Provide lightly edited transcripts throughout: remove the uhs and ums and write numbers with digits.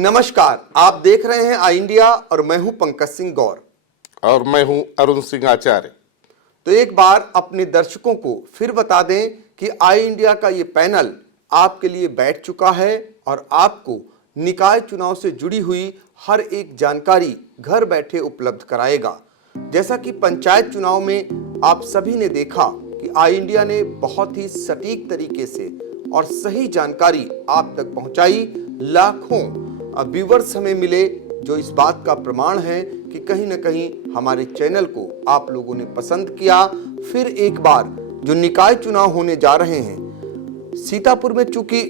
नमस्कार, आप देख रहे हैं आई इंडिया और मैं हूं पंकज सिंह गौर और मैं हूं अरुण सिंह आचार्य। तो एक बार अपने दर्शकों को फिर बता दें कि आई इंडिया का ये पैनल आपके लिए बैठ चुका है और आपको निकाय चुनाव से जुड़ी हुई हर एक जानकारी घर बैठे उपलब्ध कराएगा। जैसा कि पंचायत चुनाव में आप सभी ने देखा कि आई इंडिया ने बहुत ही सटीक तरीके से और सही जानकारी आप तक पहुंचाई। लाखों व्यूवर्स हमें मिले जो इस बात का प्रमाण है कि कहीं ना कहीं हमारे चैनल को आप लोगों ने पसंद किया। फिर एक बार जो निकाय चुनाव होने जा रहे हैं, सीतापुर में चूंकि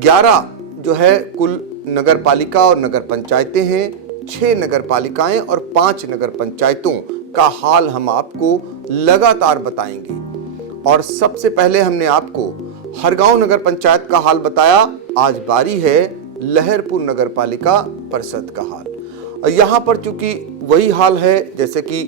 11 जो है कुल नगर पालिका और नगर पंचायतें हैं, 6 नगर पालिकाएं और 5 नगर पंचायतों का हाल हम आपको लगातार बताएंगे। और सबसे पहले हमने आपको हरगांव नगर पंचायत का हाल बताया। आज बारी है लहरपुर नगर पालिका परिषद का हाल। यहाँ पर चूंकि वही हाल है जैसे कि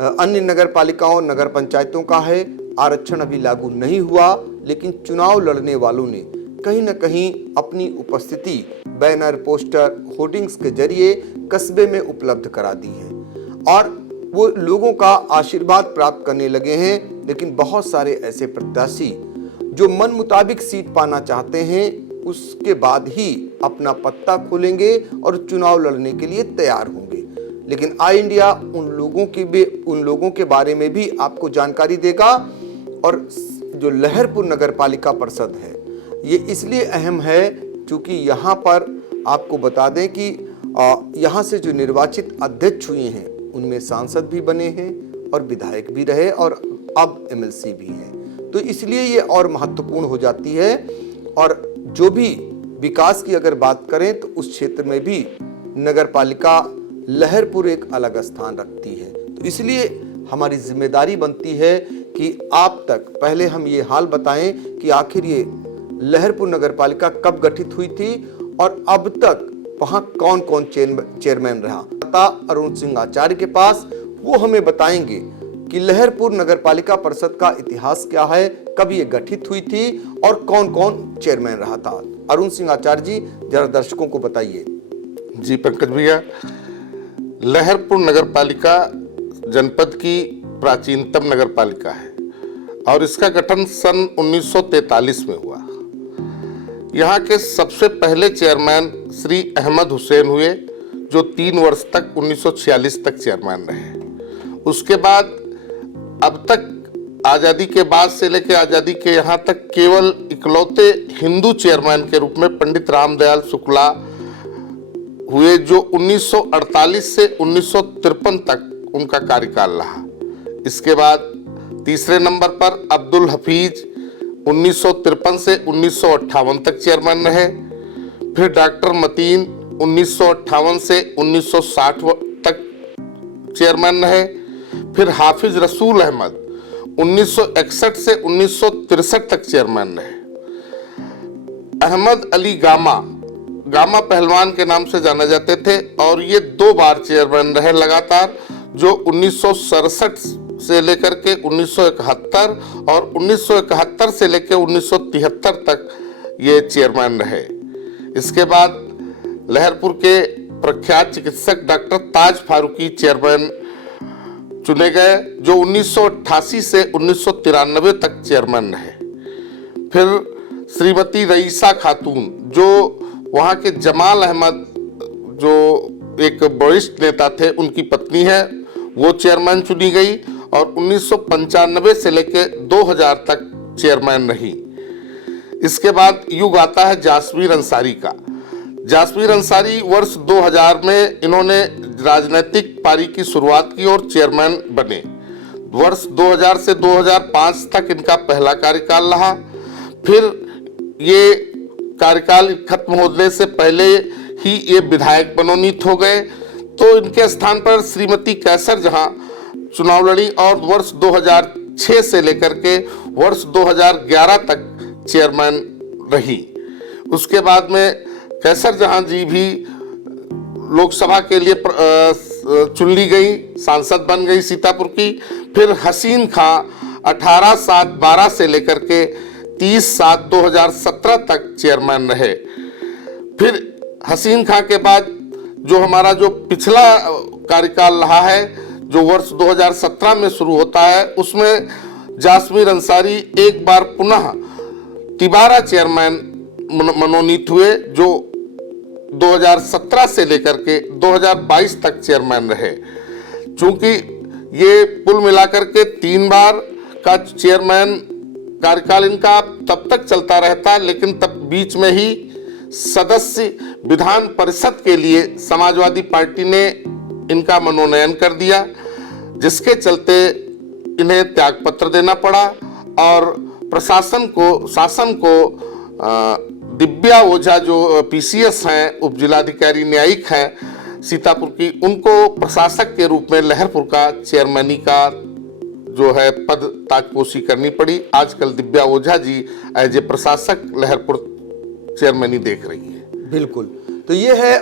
अन्य नगर पालिकाओं नगर पंचायतों का है। आरक्षण अभी लागू नहीं हुआ, लेकिन चुनाव लड़ने वालों ने कहीं न कहीं अपनी उपस्थिति बैनर, पोस्टर, होर्डिंग्स के जरिए कस्बे में उपलब्ध करा दी है और वो लोगों का आशीर्वाद प्राप्त करने लगे हैं। लेकिन बहुत सारे ऐसे प्रत्याशी जो मन मुताबिक सीट पाना चाहते हैं, उसके बाद ही अपना पत्ता खोलेंगे और चुनाव लड़ने के लिए तैयार होंगे। लेकिन आई इंडिया उन लोगों के बारे में भी आपको जानकारी देगा। और जो लहरपुर नगर पालिका परिषद है, ये इसलिए अहम है क्योंकि यहाँ पर आपको बता दें कि यहाँ से जो निर्वाचित अध्यक्ष हुए हैं, उनमें सांसद भी बने हैं और विधायक भी रहे और अब एमएलसी भी हैं। तो इसलिए ये और महत्वपूर्ण हो जाती है। और जो भी विकास की अगर बात करें तो उस क्षेत्र में भी नगर पालिका लहरपुर एक अलग स्थान रखती है। तो इसलिए हमारी जिम्मेदारी बनती है कि आप तक पहले हम ये हाल बताएं कि आखिर ये लहरपुर नगर पालिका कब गठित हुई थी और अब तक वहां कौन कौन चेयरमैन रहा। अरुण सिंह आचार्य के पास वो हमें बताएंगे कि लहरपुर नगर पालिका परिषद का इतिहास क्या है, कब ये गठित हुई थी और कौन कौन चेयरमैन रहा था। अरुण सिंह आचार्य जी, जरा दर्शकों को बताइए। जी पंकज भैया, लहरपुर नगर पालिका जनपद की प्राचीनतम नगर पालिका है और इसका गठन सन 1943 में हुआ। यहाँ के सबसे पहले चेयरमैन श्री अहमद हुसैन हुए, जो 3 वर्ष तक 1946 तक चेयरमैन रहे। उसके बाद अब तक आज़ादी के बाद से लेकर आज़ादी के यहाँ तक केवल इकलौते हिंदू चेयरमैन के रूप में पंडित रामदयाल शुक्ला हुए, जो 1948 से 1953 तक उनका कार्यकाल रहा। इसके बाद तीसरे नंबर पर अब्दुल हफीज 1953 से 1958 तक चेयरमैन रहे। फिर डॉक्टर मतीन 1958 से 1960 तक चेयरमैन रहे। फिर हाफिज रसूल अहमद 1961 से 1963 तक चेयरमैन रहे। अहमद अली गामा पहलवान के नाम से जाने जाते थे और ये 2 बार चेयरमैन रहे लगातार, जो 1967 से लेकर के 1971 और 1971 से लेकर 1973 तक ये चेयरमैन रहे। इसके बाद लहरपुर के प्रख्यात चिकित्सक डॉक्टर ताज फारूकी चेयरमैन चुने गए, जो 1988 से 1993 तक चेयरमैन रहे। फिर श्रीमती रईसा खातून, जो वहाँ के जमाल अहमद जो एक वरिष्ठ नेता थे, उनकी पत्नी है, वो चेयरमैन चुनी गई और 1995 से लेकर 2000 तक चेयरमैन रही। इसके बाद युग आता है जासमीर अंसारी का। जासमीर अंसारी वर्ष 2000 में इन्होंने राजनीतिक पारी की शुरुआत की और चेयरमैन बने। वर्ष 2000 से 2005 तक इनका पहला कार्यकाल रहा। फिर ये कार्यकाल खत्म होने से पहले ही ये विधायक मनोनीत हो गए, तो इनके स्थान पर श्रीमती कैसर जहां चुनाव लड़ी और वर्ष 2006 से लेकर के वर्ष 2011 तक चेयरमैन रही। उसके बाद में कैसर जहां जी भी लोकसभा के लिए चुन ली गई, सांसद बन गई सीतापुर की। फिर हसीन खां 18/7/12 से लेकर के 30/7/2017 तक चेयरमैन रहे। फिर हसीन खां के बाद जो हमारा जो पिछला कार्यकाल रहा है, जो वर्ष 2017 में शुरू होता है, उसमें जासमीर अंसारी एक बार पुनः तिबारा चेयरमैन मनोनीत हुए, जो 2017 से लेकर के 2022 तक चेयरमैन रहे। चूंकि ये कुल मिलाकर के 3 बार का चेयरमैन कार्यकाल इनका तब तक चलता रहता, लेकिन तब बीच में ही सदस्य विधान परिषद के लिए समाजवादी पार्टी ने इनका मनोनयन कर दिया, जिसके चलते इन्हें त्यागपत्र देना पड़ा और शासन को दिव्या ओझा जो पीसीएस हैं, उप जिलाधिकारी न्यायिक हैं सीतापुर की, उनको प्रशासक के रूप में लहरपुर का चेयरमैनी का जो है पद ताजपोशी करनी पड़ी। आजकल दिव्या ओझा जी एज ए प्रशासक लहरपुर चेयरमैनी देख रही है। बिल्कुल, तो ये है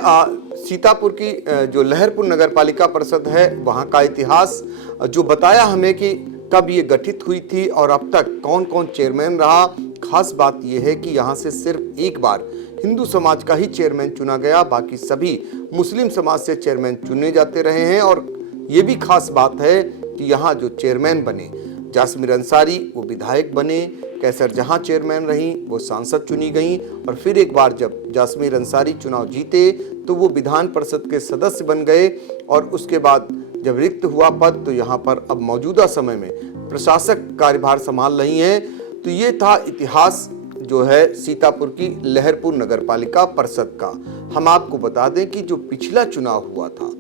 सीतापुर की जो लहरपुर नगर पालिका परिषद है, वहाँ का इतिहास जो बताया हमें कि कब ये गठित हुई थी और अब तक कौन कौन चेयरमैन रहा। खास बात यह है कि यहाँ से सिर्फ एक बार हिंदू समाज का ही चेयरमैन चुना गया, बाकी सभी मुस्लिम समाज से चेयरमैन चुने जाते रहे हैं। और ये भी खास बात है कि यहाँ जो चेयरमैन बने, जासमीर अंसारी वो विधायक बने, कैसर जहां चेयरमैन रही वो सांसद चुनी गई, और फिर एक बार जब जासमीर अंसारी चुनाव जीते तो वो विधान परिषद के सदस्य बन गए। और उसके बाद जब रिक्त हुआ पद, तो यहाँ पर अब मौजूदा समय में प्रशासक कार्यभार संभाल रही हैं। तो ये था इतिहास जो है सीतापुर की लहरपुर नगर पालिका परिषद का। हम आपको बता दें कि जो पिछला चुनाव हुआ था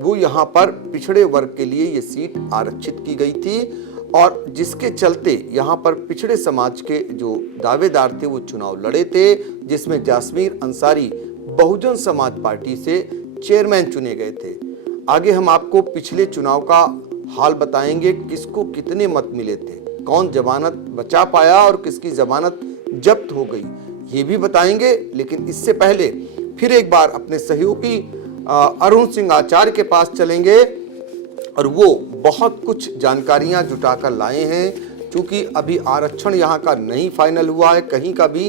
वो यहाँ पर पिछड़े वर्ग के लिए ये सीट आरक्षित की गई थी, और जिसके चलते यहाँ पर पिछड़े समाज के जो दावेदार थे वो चुनाव लड़े थे, जिसमें जासमीर अंसारी बहुजन समाज पार्टी से चेयरमैन चुने गए थे। आगे हम आपको पिछले चुनाव का हाल बताएंगे, किसको कितने मत मिले थे, कौन जमानत बचा पाया और किसकी जमानत जब्त हो गई, ये भी बताएंगे। लेकिन इससे पहले फिर एक बार अपने सहयोगी अरुण सिंह आचार्य के पास चलेंगे, और वो बहुत कुछ जानकारियां जुटाकर लाए हैं। क्योंकि अभी आरक्षण यहाँ का नहीं फाइनल हुआ है कहीं का भी,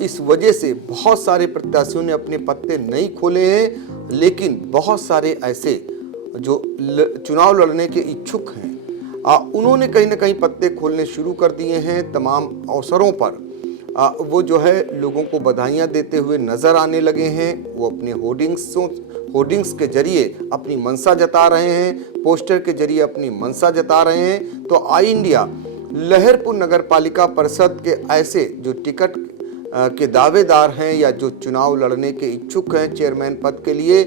इस वजह से बहुत सारे प्रत्याशियों ने अपने पत्ते नहीं खोले हैं, लेकिन बहुत सारे ऐसे जो चुनाव लड़ने के इच्छुक हैं उन्होंने कहीं ना कहीं पत्ते खोलने शुरू कर दिए हैं। तमाम अवसरों पर वो जो है लोगों को बधाइयाँ देते हुए नजर आने लगे हैं। वो अपने होर्डिंग्स के जरिए अपनी मंशा जता रहे हैं, पोस्टर के जरिए अपनी मंशा जता रहे हैं। तो आई इंडिया लहरपुर नगर पालिका परिषद के ऐसे जो टिकट के दावेदार हैं या जो चुनाव लड़ने के इच्छुक हैं चेयरमैन पद के लिए,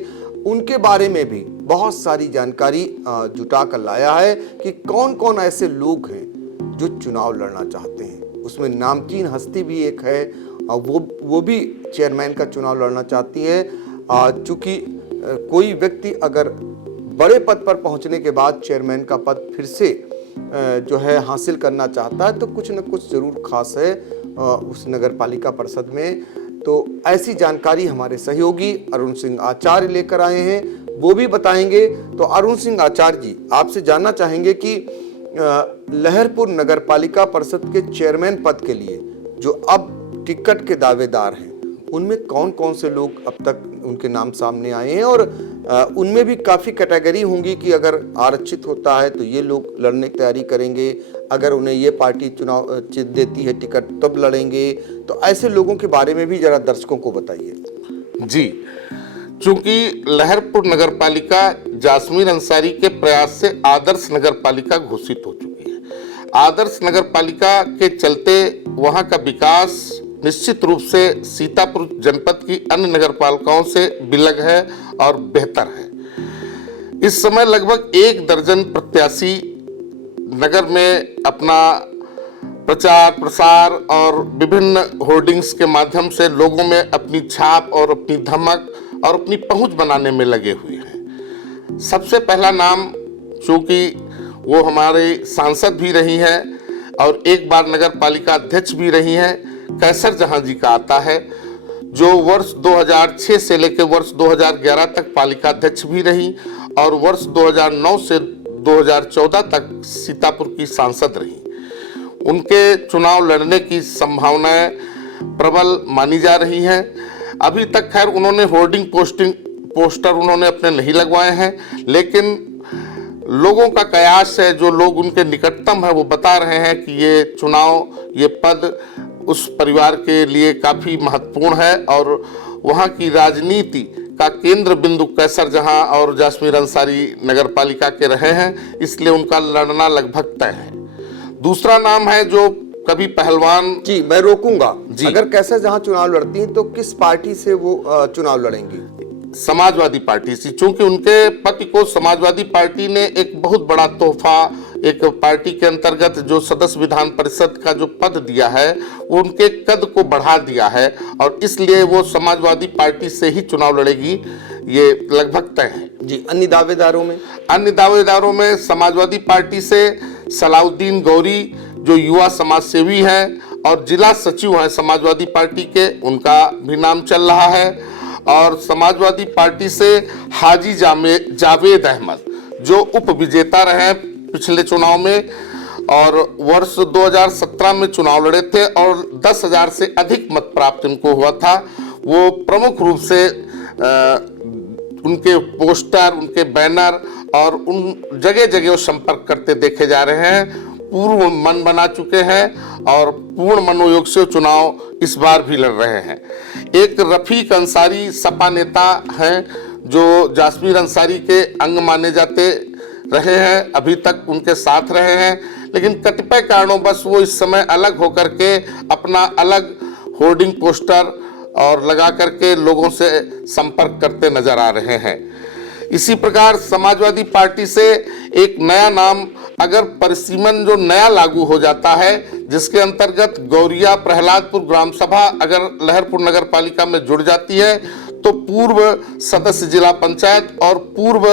उनके बारे में भी बहुत सारी जानकारी जुटा कर लाया है कि कौन कौन ऐसे लोग हैं जो चुनाव लड़ना चाहते हैं। उसमें नामचीन हस्ती भी एक है, वो भी चेयरमैन का चुनाव लड़ना चाहती है। चूँकि कोई व्यक्ति अगर बड़े पद पर पहुंचने के बाद चेयरमैन का पद फिर से जो है हासिल करना चाहता है, तो कुछ न कुछ ज़रूर खास है उस नगर पालिका परिषद में। तो ऐसी जानकारी हमारे सहयोगी अरुण सिंह आचार्य लेकर आए हैं, वो भी बताएंगे। तो अरुण सिंह आचार्य जी, आपसे जानना चाहेंगे कि लहरपुर नगर पालिका परिषद के चेयरमैन पद के लिए जो अब टिकट के दावेदार हैं, उनमें कौन कौन से लोग अब तक उनके नाम सामने आए हैं, और उनमें भी काफ़ी कैटेगरी होंगी कि अगर आरक्षित होता है तो ये लोग लड़ने की तैयारी करेंगे, अगर उन्हें ये पार्टी चुनाव देती है टिकट तब लड़ेंगे। तो ऐसे लोगों के बारे में भी जरा दर्शकों को बताइए। जी, चूंकि लहरपुर नगर पालिका जासमीर अंसारी के प्रयास से आदर्श नगर पालिका घोषित हो चुकी है। आदर्श नगर पालिका के चलते वहाँ का विकास निश्चित रूप से सीतापुर जनपद की अन्य नगर पालिकाओं से बिलग है और बेहतर है। इस समय लगभग 1 दर्जन प्रत्याशी नगर में अपना प्रचार प्रसार और विभिन्न होर्डिंग्स के माध्यम से लोगों में अपनी छाप और अपनी धमक और अपनी पहुंच बनाने में लगे हुए हैं। सबसे पहला नाम, चूंकि वो हमारे सांसद भी रही हैं और एक बार नगर पालिका अध्यक्ष भी रही हैं, कैसर जहां जी का आता है, जो वर्ष 2006 से लेकर वर्ष 2011 तक पालिका अध्यक्ष भी रही और वर्ष 2009 से 2014 तक सीतापुर की सांसद रही। उनके चुनाव लड़ने की संभावनाएं प्रबल मानी जा रही हैं। अभी तक खैर उन्होंने होर्डिंग पोस्टर उन्होंने अपने नहीं लगवाए हैं, लेकिन लोगों का कयास है, जो लोग उनके निकटतम है वो बता रहे हैं कि ये चुनाव, ये पद उस परिवार के लिए काफ़ी महत्वपूर्ण है और वहाँ की राजनीति का केंद्र बिंदु कैसर जहां और जासमीर अंसारी नगर पालिका के रहे हैं, इसलिए उनका लड़ना लगभग तय है। दूसरा नाम है जो कभी पहलवान जी, मैं रोकूंगा जी। अगर कैसे जहां चुनाव लड़ती हैं तो किस पार्टी से वो चुनाव लड़ेंगी? समाजवादी पार्टी से, चूंकि उनके पति को समाजवादी पार्टी ने एक बहुत बड़ा तोहफा, एक पार्टी के अंतर्गत जो सदस्य विधान परिषद का जो पद दिया है वो उनके कद को बढ़ा दिया है और इसलिए वो समाजवादी पार्टी से ही चुनाव लड़ेगी, ये लगभग तय है जी। अन्य दावेदारों में? अन्य दावेदारों में समाजवादी पार्टी से सलाउद्दीन गौरी जो युवा समाज सेवी हैं और जिला सचिव हैं समाजवादी पार्टी के, उनका भी नाम चल रहा है। और समाजवादी पार्टी से हाजी जावेद अहमद जो उप विजेता रहे पिछले चुनाव में और वर्ष 2017 में चुनाव लड़े थे और 10,000 से अधिक मत प्राप्त इनको हुआ था, वो प्रमुख रूप से उनके पोस्टर, उनके बैनर और उन जगह जगह संपर्क करते देखे जा रहे हैं। पूर्व मन बना चुके हैं और पूर्ण मनोयोग से चुनाव इस बार भी लड़ रहे हैं। एक रफीक अंसारी सपा नेता हैं जो जासमीर अंसारी के अंग माने जाते रहे हैं, अभी तक उनके साथ रहे हैं, लेकिन कतिपय कारणों बस वो इस समय अलग होकर के अपना अलग होर्डिंग पोस्टर और लगा करके लोगों से संपर्क करते नजर आ रहे हैं। इसी प्रकार समाजवादी पार्टी से एक नया नाम अगर परिसीमन जो नया लागू हो जाता है, जिसके अंतर्गत गौरिया प्रहलादपुर ग्राम सभा अगर लहरपुर नगर पालिका में जुड़ जाती है तो पूर्व सदस्य जिला पंचायत और पूर्व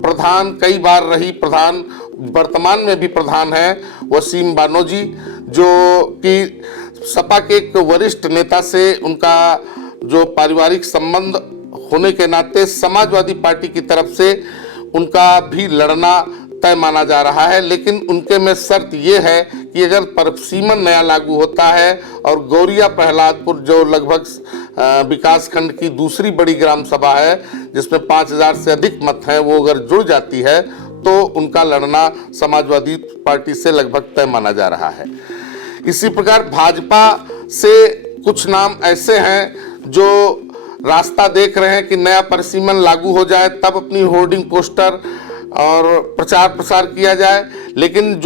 प्रधान, कई बार रही प्रधान, वर्तमान में भी प्रधान है वसीम बानोजी, जो कि सपा के एक वरिष्ठ नेता से उनका जो पारिवारिक संबंध होने के नाते समाजवादी पार्टी की तरफ से उनका भी लड़ना तय माना जा रहा है। लेकिन उनके में शर्त ये है कि अगर परिसीमन नया लागू होता है और गौरिया प्रहलादपुर जो लगभग विकास खंड की दूसरी बड़ी ग्राम सभा है जिसमें 5,000 से अधिक मत हैं, वो अगर जुड़ जाती है तो उनका लड़ना समाजवादी पार्टी से लगभग तय माना जा रहा है। इसी प्रकार भाजपा से कुछ नाम ऐसे हैं जो रास्ता देख रहे हैं कि नया परिसीमन लागू हो जाए तब अपनी होर्डिंग पोस्टर और प्रचार प्रसार किया जाए, लेकिन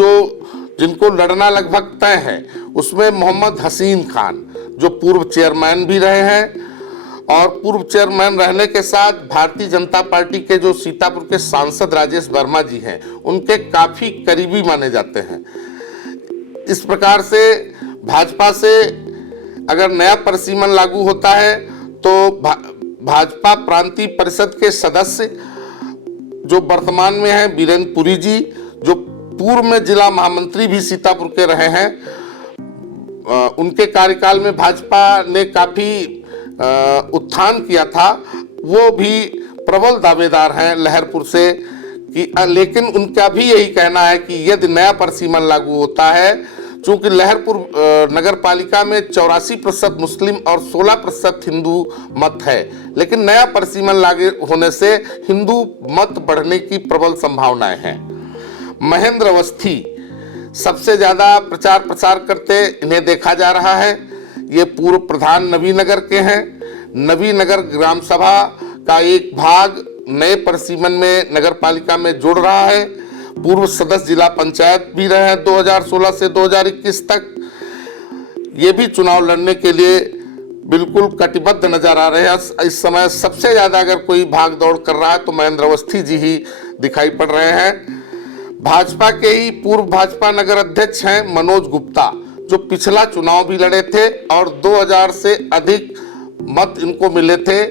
जिनको लड़ना लगभग तय है उसमें मोहम्मद हसीन खान जो पूर्व चेयरमैन भी रहे हैं और पूर्व चेयरमैन रहने के साथ भारतीय जनता पार्टी के जो सीतापुर के सांसद राजेश वर्मा जी हैं उनके काफ़ी करीबी माने जाते हैं। इस प्रकार से भाजपा से अगर नया परिसीमन लागू होता है तो भाजपा प्रांतीय परिषद के सदस्य जो वर्तमान में हैं बीरेन पुरी जी, जो पूर्व में जिला महामंत्री भी सीतापुर के रहे हैं, उनके कार्यकाल में भाजपा ने काफ़ी उत्थान किया था, वो भी प्रबल दावेदार हैं लहरपुर से कि लेकिन उनका भी यही कहना है कि यदि नया परिसीमन लागू होता है, चूंकि लहरपुर नगर पालिका में 84% मुस्लिम और 16% हिंदू मत है, लेकिन नया परिसीमन लागू होने से हिंदू मत बढ़ने की प्रबल संभावनाएं हैं। महेंद्र अवस्थी सबसे ज़्यादा प्रचार प्रसार करते इन्हें देखा जा रहा है। ये पूर्व प्रधान नवीनगर के हैं। नवीनगर ग्राम सभा का एक भाग नए परिसीमन में नगर पालिका में जुड़ रहा है। पूर्व सदस्य जिला पंचायत भी रहे हैं 2016 से 2021 तक। ये भी चुनाव लड़ने के लिए बिल्कुल कटिबद्ध नजर आ रहे हैं। इस समय सबसे ज़्यादा अगर कोई भाग दौड़ कर रहा है तो महेंद्र अवस्थी जी ही दिखाई पड़ रहे हैं। भाजपा के ही पूर्व भाजपा नगर अध्यक्ष हैं मनोज गुप्ता, जो पिछला चुनाव भी लड़े थे और 2000 से अधिक मत इनको मिले थे।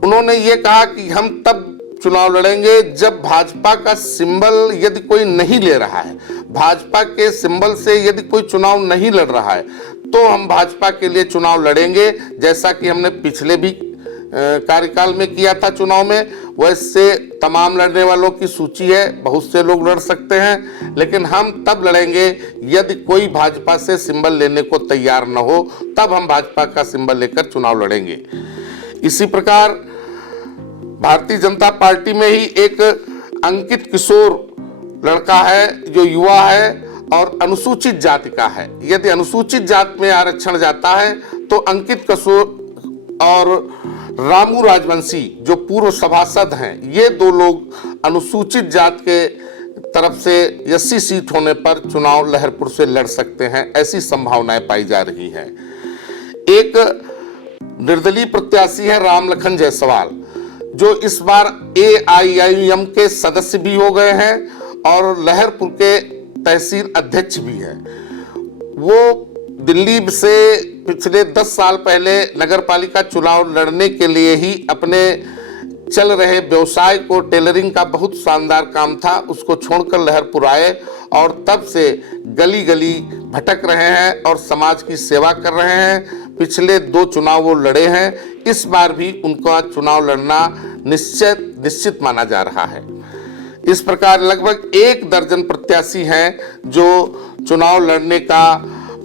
उन्होंने ये कहा कि हम तब चुनाव लड़ेंगे जब भाजपा का सिंबल यदि कोई नहीं ले रहा है, भाजपा के सिंबल से यदि कोई चुनाव नहीं लड़ रहा है तो हम भाजपा के लिए चुनाव लड़ेंगे, जैसा कि हमने पिछले भी कार्यकाल में किया था चुनाव में, वैसे तमाम लड़ने वालों की सूची है, बहुत से लोग लड़ सकते हैं, लेकिन हम तब लड़ेंगे यदि कोई भाजपा से सिंबल लेने को तैयार न हो, तब हम भाजपा का सिंबल लेकर चुनाव लड़ेंगे। इसी प्रकार भारतीय जनता पार्टी में ही एक अंकित किशोर लड़का है जो युवा है और अनुसूचित जाति का है। यदि अनुसूचित जाति में आरक्षण जाता है तो अंकित किशोर और रामू राजवंशी जो पूर्व सभासद हैं, ये दो लोग अनुसूचित जाति के तरफ से 80 सीट होने पर चुनाव लहरपुर से लड़ सकते हैं, ऐसी संभावनाएं पाई जा रही हैं। एक निर्दलीय प्रत्याशी है राम लखन जायसवाल, जो इस बार AIIM के सदस्य भी हो गए हैं और लहरपुर के तहसील अध्यक्ष भी है। वो दिल्ली से पिछले 10 साल पहले नगर पालिका चुनाव लड़ने के लिए ही अपने चल रहे व्यवसाय को, टेलरिंग का बहुत शानदार काम था, उसको छोड़कर लहरपुर आए और तब से गली गली भटक रहे हैं और समाज की सेवा कर रहे हैं। पिछले 2 चुनाव वो लड़े हैं, इस बार भी उनका चुनाव लड़ना निश्चित माना जा रहा है। इस प्रकार लगभग 1 दर्जन प्रत्याशी हैं जो चुनाव लड़ने का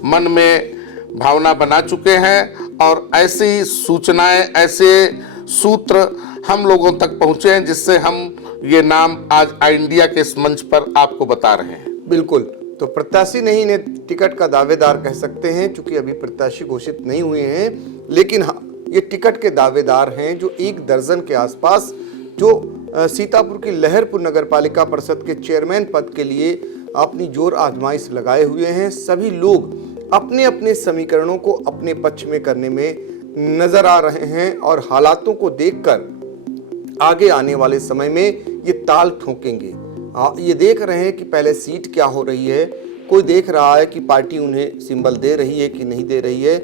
मन में भावना बना चुके हैं और ऐसी सूचनाएं, ऐसे सूत्र हम लोगों तक पहुंचे हैं जिससे हम ये नाम आज आई इंडिया के इस मंच पर आपको बता रहे हैं। बिल्कुल, तो प्रत्याशी नहीं, इन्हें टिकट का दावेदार कह सकते हैं, क्योंकि अभी प्रत्याशी घोषित नहीं हुए हैं, लेकिन हाँ, ये टिकट के दावेदार हैं जो 1 दर्जन के आसपास, जो सीतापुर की लहरपुर नगर पालिका परिषद के चेयरमैन पद के लिए अपनी जोर आजमाइश लगाए हुए हैं। सभी लोग अपने अपने समीकरणों को अपने पक्ष में करने में नजर आ रहे हैं और हालातों को देखकर आगे आने वाले समय में ये ताल ठोकेंगे। ये देख रहे हैं कि पहले सीट क्या हो रही है, कोई देख रहा है कि पार्टी उन्हें सिंबल दे रही है कि नहीं दे रही है।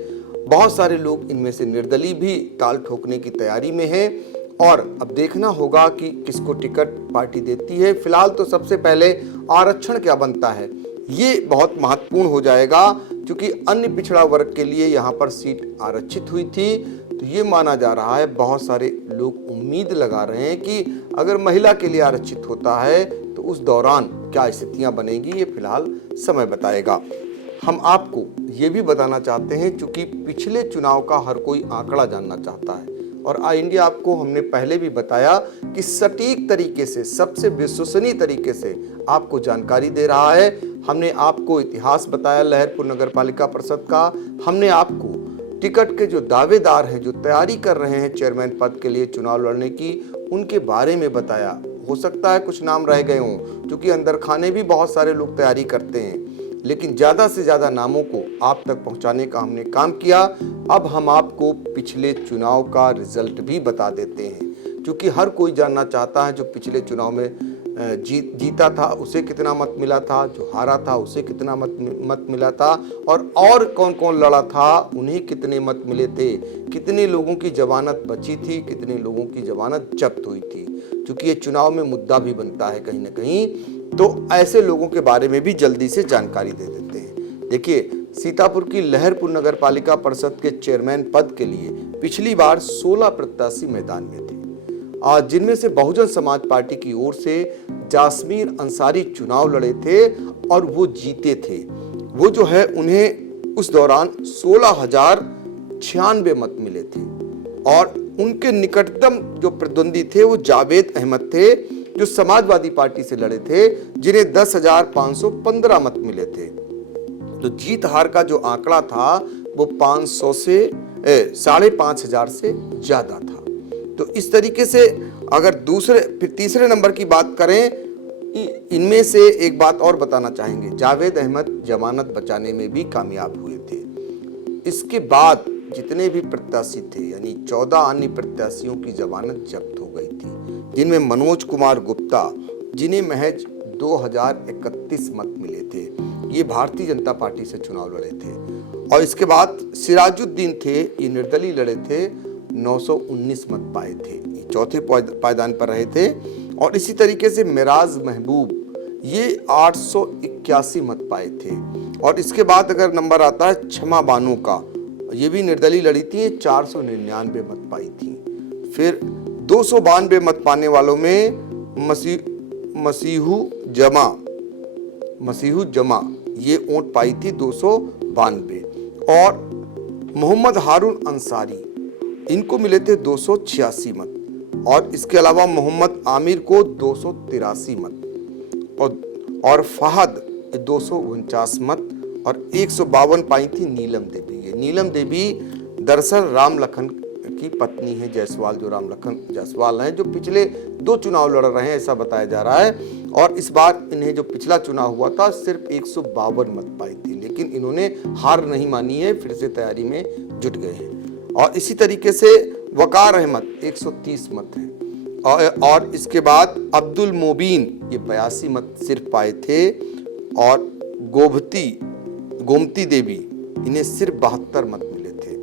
बहुत सारे लोग इनमें से निर्दलीय भी ताल ठोकने की तैयारी में हैं और अब देखना होगा कि किसको टिकट पार्टी देती है। फिलहाल तो सबसे पहले आरक्षण क्या बनता है, ये बहुत महत्वपूर्ण हो जाएगा, क्योंकि अन्य पिछड़ा वर्ग के लिए यहाँ पर सीट आरक्षित हुई थी। तो ये माना जा रहा है, बहुत सारे लोग उम्मीद लगा रहे हैं कि अगर महिला के लिए आरक्षित होता है तो उस दौरान क्या स्थितियाँ बनेगी, ये फिलहाल समय बताएगा। हम आपको ये भी बताना चाहते हैं, चूंकि पिछले चुनाव का हर कोई आंकड़ा जानना चाहता है और आई इंडिया आपको हमने पहले भी बताया कि सटीक तरीके से, सबसे विश्वसनीय तरीके से आपको जानकारी दे रहा है। हमने आपको इतिहास बताया लहरपुर नगर पालिका परिषद का, हमने आपको टिकट के जो दावेदार हैं, जो तैयारी कर रहे हैं चेयरमैन पद के लिए चुनाव लड़ने की, उनके बारे में बताया। हो सकता है कुछ नाम रह गए हों, क्योंकि अंदर खाने भी बहुत सारे लोग तैयारी करते हैं, लेकिन ज़्यादा से ज़्यादा नामों को आप तक पहुंचाने का हमने काम किया। अब हम आपको पिछले चुनाव का रिजल्ट भी बता देते हैं, क्योंकि हर कोई जानना चाहता है जो पिछले चुनाव में जीता था उसे कितना मत मिला था, जो हारा था उसे कितना मत मिला था, और कौन कौन लड़ा था उन्हें कितने मत मिले थे, कितने लोगों की जमानत बची थी, कितने लोगों की जमानत जब्त हुई थी, क्योंकि ये चुनाव में मुद्दा भी बनता है कहीं ना कहीं। तो ऐसे लोगों के बारे में भी जल्दी से जानकारी दे देते हैं। देखिए, सीतापुर की लहरपुर नगर पालिका परिषद के चेयरमैन पद के लिए पिछली बार 16 प्रत्याशी मैदान में थे, आज जिनमें से बहुजन समाज पार्टी की ओर से जासमीर अंसारी चुनाव लड़े थे और वो जीते थे। वो जो है, उन्हें उस दौरान 16,096 मत मिले थे और उनके निकटतम जो प्रतिद्वंदी थे वो जावेद अहमद थे, जो समाजवादी पार्टी से लड़े थे, जिन्हें 10,515 मत मिले थे। तो जीत हार का जो आंकड़ा था वो 500 से 5,500 से ज्यादा था। तो इस तरीके से अगर तीसरे नंबर की बात करें, इनमें से एक बात और बताना चाहेंगे, जावेद अहमद जमानत बचाने में भी कामयाब हुए थे। इसके बाद जितने भी प्रत्याशी थे, यानी 14 अन्य प्रत्याशियों की जमानत जब्त हो गई थी, जिनमें मनोज कुमार गुप्ता, जिन्हें महज 2,031 मत मिले थे, ये भारतीय जनता पार्टी से चुनाव लड़े थे। और इसके बाद सिराजुद्दीन थे, ये निर्दलीय लड़े थे, 919 मत पाए थे, ये चौथे पायदान पर रहे थे। और इसी तरीके से मिराज महबूब, ये 881 मत पाए थे। और इसके बाद अगर नंबर आता है क्षमा बानो का, ये भी निर्दलीय लड़ी थी, 499 मत पाई थी। फिर 292 मत पाने वालों में मसीहू जमा ये वोट पाई थी 292, और मोहम्मद हारून अंसारी इनको मिले थे 286 मत, और इसके अलावा मोहम्मद आमिर को 283 मत, और फहद 249 मत, और 152 पाई थी नीलम देवी। ये नीलम देवी दरअसल राम लखन की पत्नी है जायसवाल, जो राम लखन जायसवाल हैं, जो पिछले 2 चुनाव लड़ रहे हैं ऐसा बताया जा रहा है। और इस बार इन्हें जो पिछला चुनाव हुआ था सिर्फ 152 मत पाई थी, लेकिन इन्होंने हार नहीं मानी है, फिर से तैयारी में जुट गए हैं। और इसी तरीके से वकार अहमद 130 मत हैं, और इसके बाद अब्दुल मोबीन ये 82 मत सिर्फ पाए थे, और गोमती देवी इन्हें सिर्फ 72 मत मिले थे,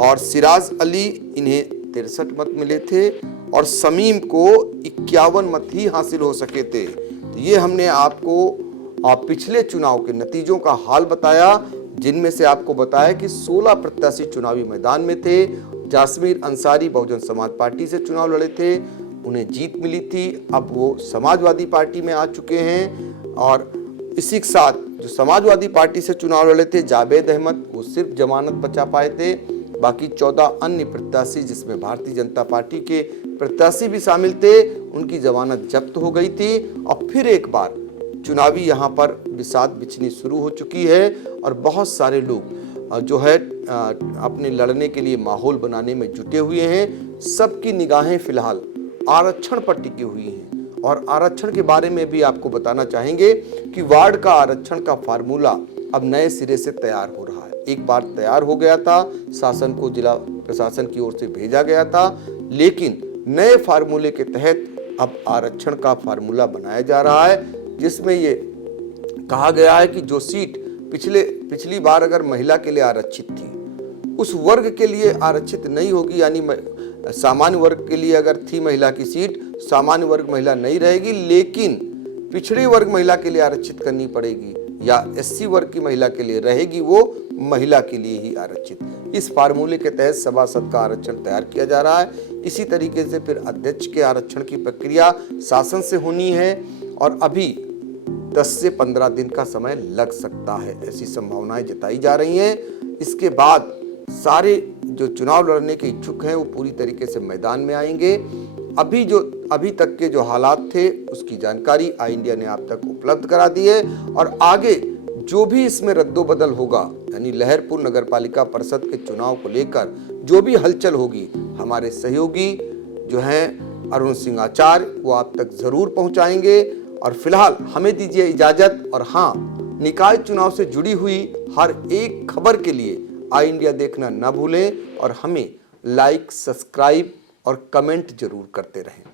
और सिराज अली इन्हें 63 मत मिले थे, और समीम को 51 मत ही हासिल हो सके थे। तो ये हमने आपको पिछले चुनाव के नतीजों का हाल बताया, जिनमें से आपको बताया कि 16 प्रत्याशी चुनावी मैदान में थे। जासमीर अंसारी बहुजन समाज पार्टी से चुनाव लड़े थे, उन्हें जीत मिली थी, अब वो समाजवादी पार्टी में आ चुके हैं। और इसी के साथ जो समाजवादी पार्टी से चुनाव लड़े थे जावेद अहमद, वो सिर्फ जमानत बचा पाए थे। बाकी 14 अन्य प्रत्याशी, जिसमें भारतीय जनता पार्टी के प्रत्याशी भी शामिल थे, उनकी जमानत जब्त हो गई थी। और फिर एक बार चुनावी यहाँ पर बिसात बिछनी शुरू हो चुकी है, और बहुत सारे लोग जो है अपने लड़ने के लिए माहौल बनाने में जुटे हुए हैं। सबकी निगाहें फिलहाल आरक्षण पर टिकी हुई हैं, और आरक्षण के बारे में भी आपको बताना चाहेंगे कि वार्ड का आरक्षण का फार्मूला अब नए सिरे से तैयार हो रहा है। एक बार तैयार हो गया था, शासन को जिला प्रशासन की ओर से भेजा गया था, लेकिन नए फार्मूले के तहत अब आरक्षण का फार्मूला बनाया जा रहा है, जिसमें ये कहा गया है कि जो सीट पिछली बार अगर महिला के लिए आरक्षित थी, उस वर्ग के लिए आरक्षित नहीं होगी, यानी सामान्य वर्ग के लिए अगर थी महिला की सीट, सामान्य वर्ग महिला नहीं रहेगी, लेकिन पिछड़े वर्ग महिला के लिए आरक्षित करनी पड़ेगी, या एससी वर्ग की महिला के लिए रहेगी, वो महिला के लिए ही आरक्षित। इस फार्मूले के तहत सभासद का आरक्षण तैयार किया जा रहा है। इसी तरीके से फिर अध्यक्ष के आरक्षण की प्रक्रिया शासन से होनी है, और अभी 10 से 15 दिन का समय लग सकता है, ऐसी संभावनाएं जताई जा रही हैं। इसके बाद सारे जो चुनाव लड़ने के इच्छुक हैं वो पूरी तरीके से मैदान में आएंगे। अभी तक के जो हालात थे उसकी जानकारी आई इंडिया ने आप तक उपलब्ध करा दी है, और आगे जो भी इसमें रद्दोबदल होगा, यानी लहरपुर नगरपालिका परिषद के चुनाव को लेकर जो भी हलचल होगी, हमारे सहयोगी जो हैं अरुण सिंह आचार्य वो आप तक जरूर पहुंचाएंगे। और फिलहाल हमें दीजिए इजाजत, और हाँ, निकाय चुनाव से जुड़ी हुई हर एक खबर के लिए आई इंडिया देखना न भूलें, और हमें लाइक, सब्सक्राइब और कमेंट जरूर करते रहें।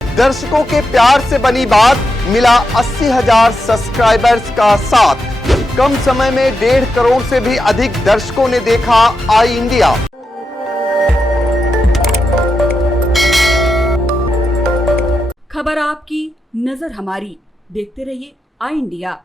दर्शकों के प्यार से बनी बात, मिला 80,000 सब्सक्राइबर्स का साथ। कम समय में 1.5 करोड़ से भी अधिक दर्शकों ने देखा आई इंडिया। खबर आपकी, नजर हमारी। देखते रहिए आई इंडिया।